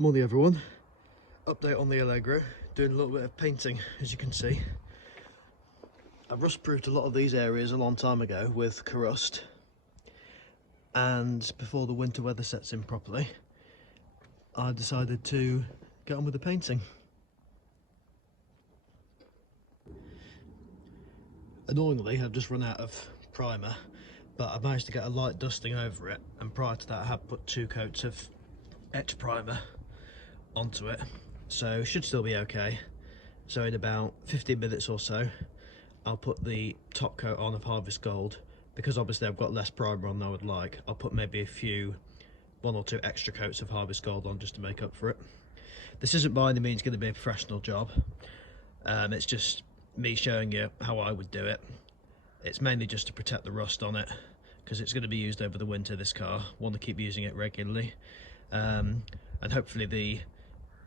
Morning everyone, update on the Allegro, doing a little bit of painting as you can see. I rust proofed a lot of these areas a long time ago with Corust, and before the winter weather sets in properly I decided to get on with the painting. Annoyingly I've just run out of primer, but I've managed to get a light dusting over it, and prior to that I had put 2 coats of etch primer onto it, so should still be okay. So in about 15 minutes or so I'll put the top coat on of Harvest Gold, because obviously I've got less primer on than I would like. I'll put maybe one or two extra coats of Harvest Gold on just to make up for it. This isn't by any means going to be a professional job, it's just me showing you how I would do it. It's mainly just to protect the rust on it, because it's going to be used over the winter, this car. Want to keep using it regularly, and hopefully the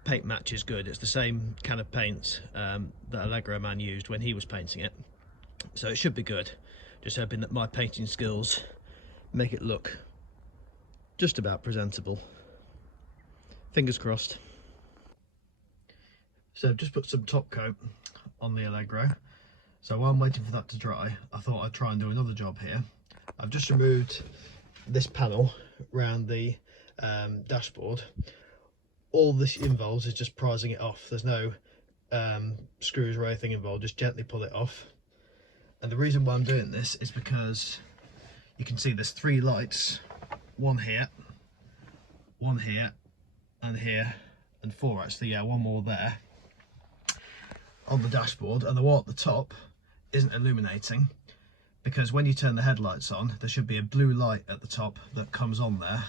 paint match is good. It's the same kind of paint that Allegro man used when he was painting it, so it should be good. Just hoping that my painting skills make it look just about presentable. Fingers crossed. So I've just put some top coat on the Allegro, so while I'm waiting for that to dry I thought I'd try and do another job here. I've just removed this panel around the dashboard. All this involves is just prising it off. There's no screws or anything involved, just gently pull it off. And the reason why I'm doing this is because you can see there's 3 lights, one here, and here, and 4 actually, yeah, one more there on the dashboard, and the one at the top isn't illuminating, because when you turn the headlights on there should be a blue light at the top that comes on there,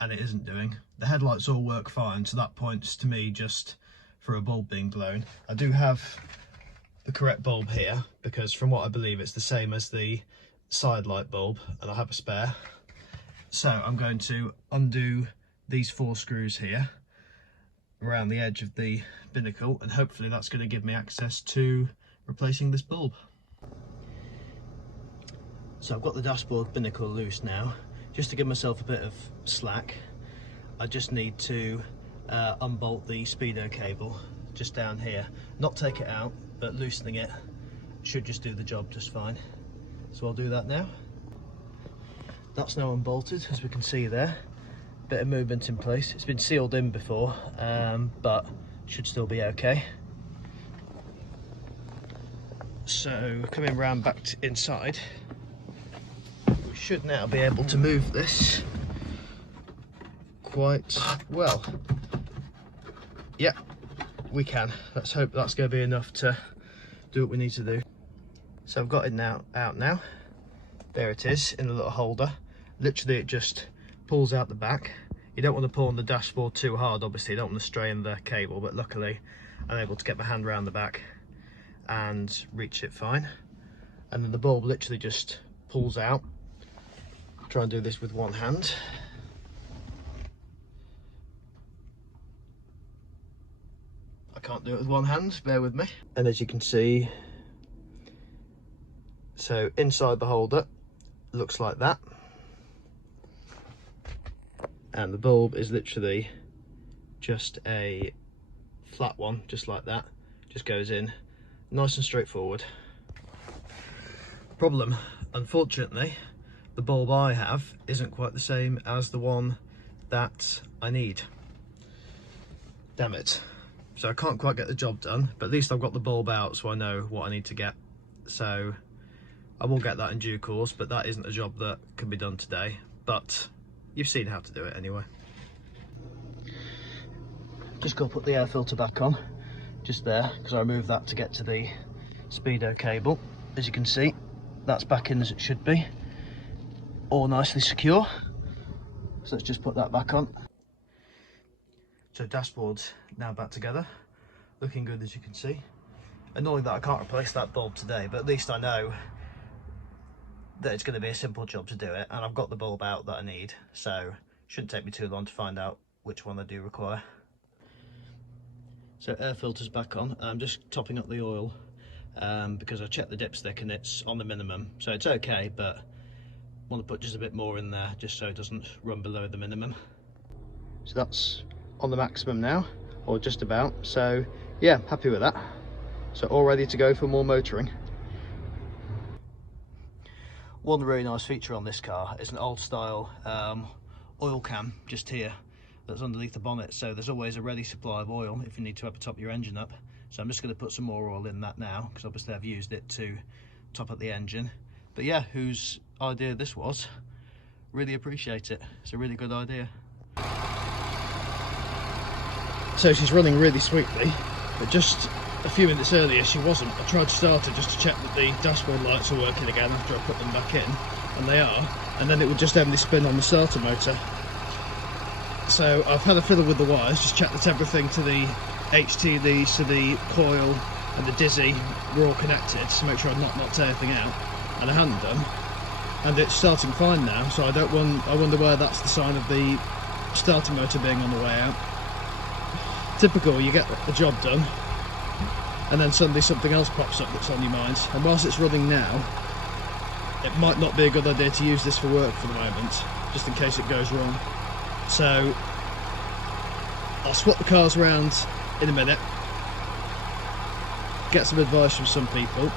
and it isn't doing. The headlights all work fine, so that points to me just for a bulb being blown. I do have the correct bulb here, because from what I believe it's the same as the side light bulb, and I have a spare. So I'm going to undo these 4 screws here around the edge of the binnacle, and hopefully that's going to give me access to replacing this bulb. So I've got the dashboard binnacle loose now. Just to give myself a bit of slack, I just need to unbolt the speedo cable just down here. Not take it out, but loosening it should just do the job just fine. So I'll do that now. That's now unbolted, as we can see there. Bit of movement in place. It's been sealed in before, but should still be okay. So coming round back to inside, we should now be able to move this quite well. Yeah, we can. Let's hope that's going to be enough to do what we need to do. So I've got it out now. There it is in the little holder. Literally it just pulls out the back. You don't want to pull on the dashboard too hard, obviously you don't want to strain the cable, but luckily I'm able to get my hand around the back and reach it fine. And then the bulb literally just pulls out. Try and do this with one hand. I can't do it with one hand, bear with me. And as you can see, so inside the holder looks like that, and the bulb is literally just a flat one, just like that, just goes in nice and straightforward. Problem, unfortunately, the bulb I have isn't quite the same as the one that I need. Damn it. So I can't quite get the job done, but at least I've got the bulb out, so I know what I need to get. So I will get that in due course, but that isn't a job that can be done today. But you've seen how to do it anyway. Just got to put the air filter back on, just there, because I removed that to get to the speedo cable. As you can see, that's back in as it should be, all nicely secure. So let's just put that back on. So dashboard's now back together, looking good as you can see. Annoying that I can't replace that bulb today, but at least I know that it's going to be a simple job to do it, and I've got the bulb out that I need, so shouldn't take me too long to find out which one I do require. So air filter's back on. I'm just topping up the oil because I checked the dipstick and it's on the minimum, so it's okay, but want to put just a bit more in there just so it doesn't run below the minimum. So that's on the maximum now, or just about. So yeah, happy with that. So all ready to go for more motoring. One really nice feature on this car is an old style oil can just here that's underneath the bonnet, so there's always a ready supply of oil if you need to ever top your engine up. So I'm just going to put some more oil in that now, because obviously I've used it to top up the engine. But yeah, whose idea this was, really appreciate it. It's a really good idea. So she's running really sweetly, but just a few minutes earlier she wasn't. I tried to start her just to check that the dashboard lights are working again after I put them back in, and they are, and then it would just only spin on the starter motor. So I've had a fiddle with the wires, just checked that everything to the HT leads, to the coil and the dizzy were all connected to make sure I'd not knocked anything out, and I hadn't done, and it's starting fine now. So I wonder where that's the sign of the starter motor being on the way out. Typical, you get the job done and then suddenly something else pops up that's on your mind, and whilst it's running now, it might not be a good idea to use this for work for the moment, just in case it goes wrong. So I'll swap the cars around in a minute, get some advice from some people,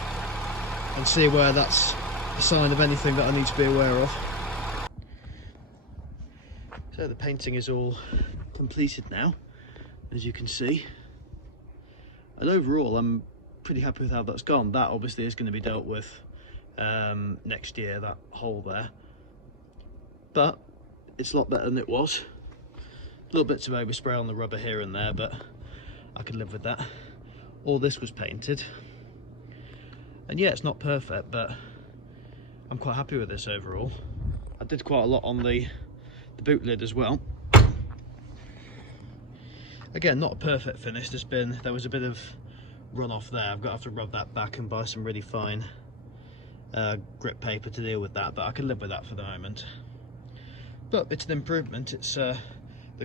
and see where that's a sign of anything that I need to be aware of. So the painting is all completed now, as you can see, and overall I'm pretty happy with how that's gone. That obviously is going to be dealt with next year, that hole there, but it's a lot better than it was. Little bits of overspray on the rubber here and there, but I can live with that. All this was painted, and yeah, it's not perfect, but I'm quite happy with this overall. I did quite a lot on the boot lid as well. Again, not a perfect finish. There was a bit of runoff there. I've got to have to rub that back and buy some really fine grip paper to deal with that, but I can live with that for the moment. But it's an improvement. It's the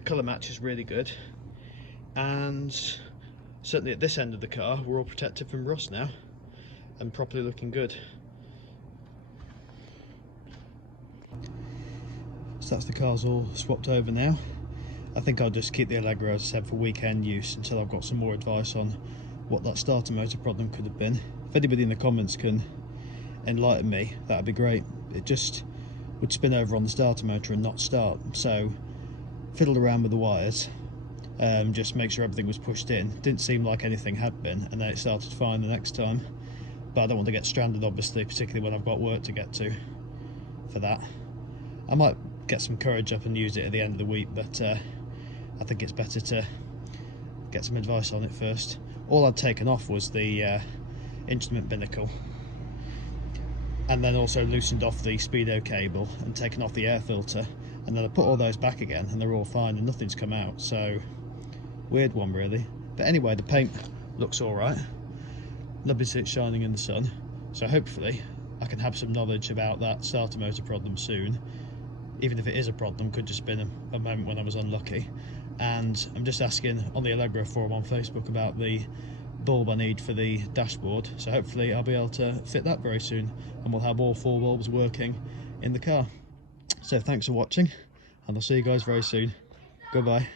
colour match is really good, and certainly at this end of the car we're all protected from rust now and properly looking good. So that's the car's all swapped over now. I think I'll just keep the Allegro, as I said, for weekend use until I've got some more advice on what that starter motor problem could have been. If anybody in the comments can enlighten me, that'd be great. It just would spin over on the starter motor and not start. So fiddled around with the wires, just make sure everything was pushed in. Didn't seem like anything had been, and then it started fine the next time. But I don't want to get stranded, obviously, particularly when I've got work to get to for that. I might get some courage up and use it at the end of the week, but I think it's better to get some advice on it first. All I'd taken off was the instrument binnacle, and then also loosened off the speedo cable and taken off the air filter, and then I put all those back again and they're all fine and nothing's come out. So weird one really, but anyway, the paint looks all right. Lovely to see it shining in the sun, so hopefully I can have some knowledge about that starter motor problem soon. Even if it is a problem, could just been a moment when I was unlucky. And I'm just asking on the Allegro forum on Facebook about the bulb I need for the dashboard, so hopefully I'll be able to fit that very soon and we'll have all 4 bulbs working in the car. So thanks for watching, and I'll see you guys very soon. Goodbye.